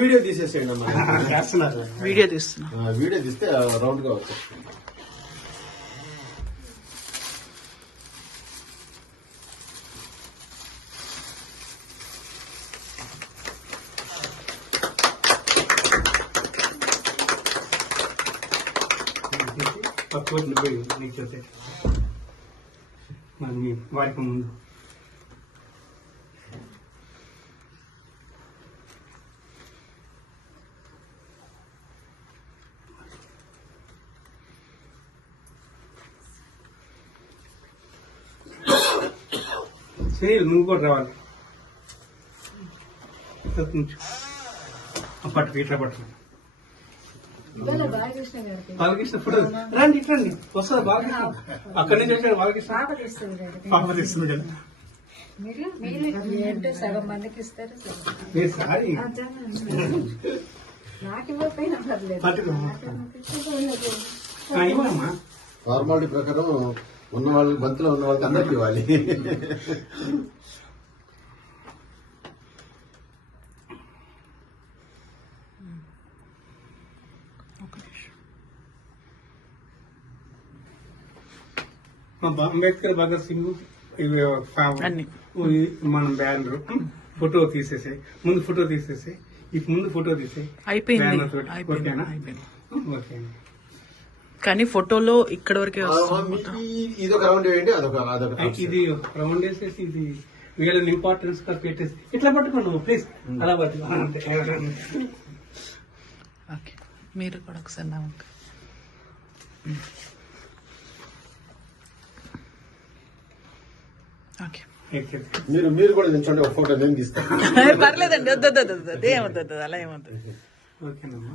Video తీసేసేయండి అమ్మా. Video తీస్తున్నా. వీడియో తీస్తే రౌండ్ గా వస్తుంది. వారికి ముందు నువ్వు కూడా రావాలి. పట్టు ఇట్లా పట్టు. బాలకృష్ణ ఫోటో రండి రండి వస్తుంది. బాలకృష్ణ అక్కడి నుంచి వచ్చాడు. బాలకృష్ణ పాప తీస్తుంది కదా. సగం మందికి ఇస్తారు. ఇవ్వమ్మా. ఫార్మాలిటీ ప్రకారం ఉన్న వాళ్ళకి బంతిలో ఉన్న వాళ్ళకి అందరికి ఇవ్వాలి. అంబేద్కర్ భగత్ సింగ్ మనం బ్యానర్ ఫోటో తీసేసే ముందు ఫోటో తీసేసే ముందు ఫోటో తీసే అయిపోయింది. ఓకే. కానీ ఫోటోలో ఇక్కడ వరకే వస్తుంది. ఇది ఒక రౌండ్ వేయండి. అదొక ఇది రౌండ్ వేసేసి ఇది వీళ్ళని ఇంపార్టెన్స్ గా పెట్టేసి ఇట్లా పట్టుకోండి ప్లీజ్. అలా పట్టుకో. ఓకే మీరు కూడా ఒకసారి నా వంక. ఓకే మీరు కూడా నిల్చోండి. ఒక ఫోటో నేను తీస్తాను. పర్లేదండి. వద్దు ఏమవుతుంది అలా ఏమవుతుంది. ఓకేనమ్మా.